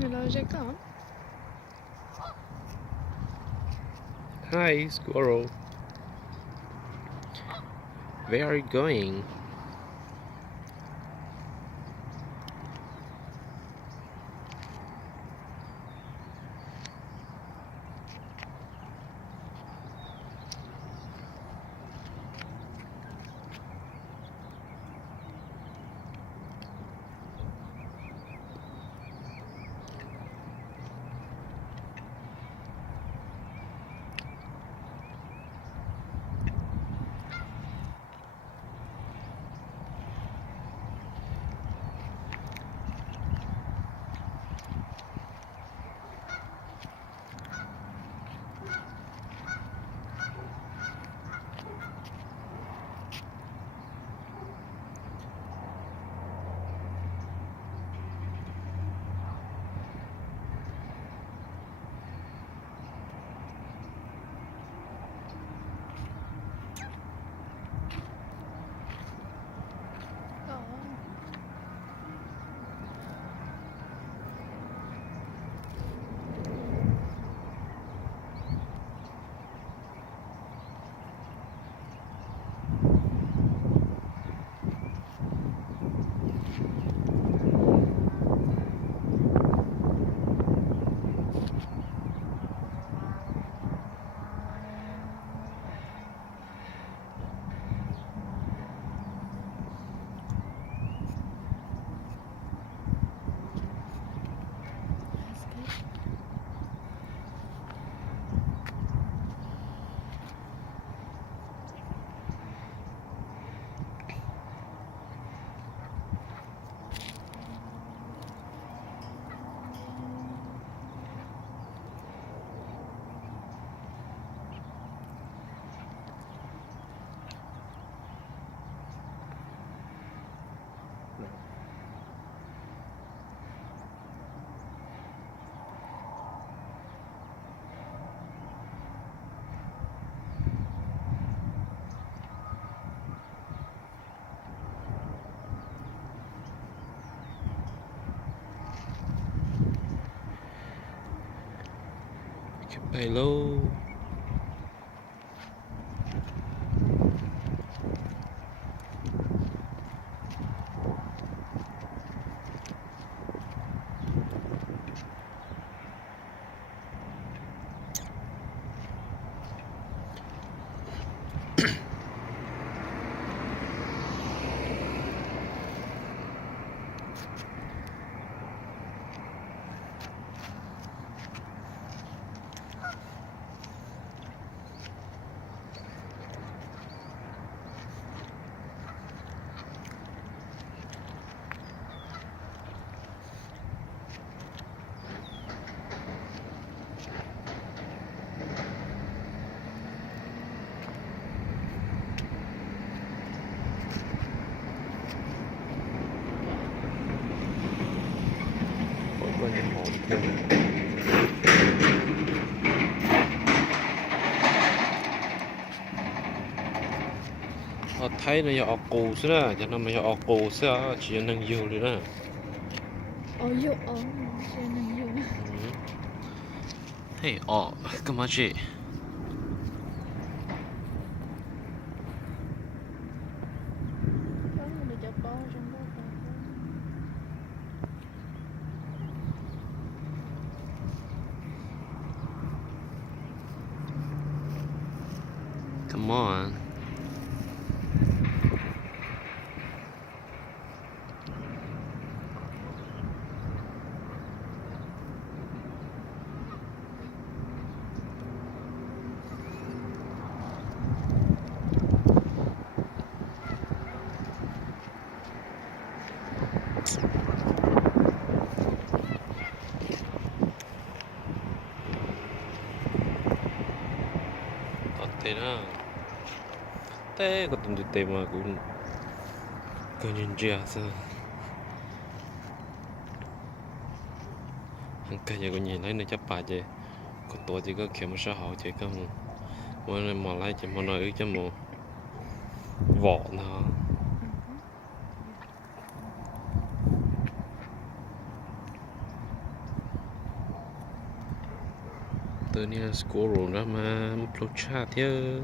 Melojacon. Hi, squirrel. Where are you going? Hello. Thấy nó ở cổ xí ra, cho nên mày ở cổ xí ra, chỉ năng nhiều rồi đó. Yo, siya nang yun. Hey, cái mà chị? Paano na dyan pa ako siyang bata? Come on. Thế đó. Thế có tuần thì mà cũng nhìn chia sao? Cái gì cũng nhìn thấy nó chấp bài chứ. Có tuổi thì có kiếm sao họ chứ không. Mà lại chỉ mà nói cho một vỏ nó. từ nhà squirrel ra mà một lô chat nhớ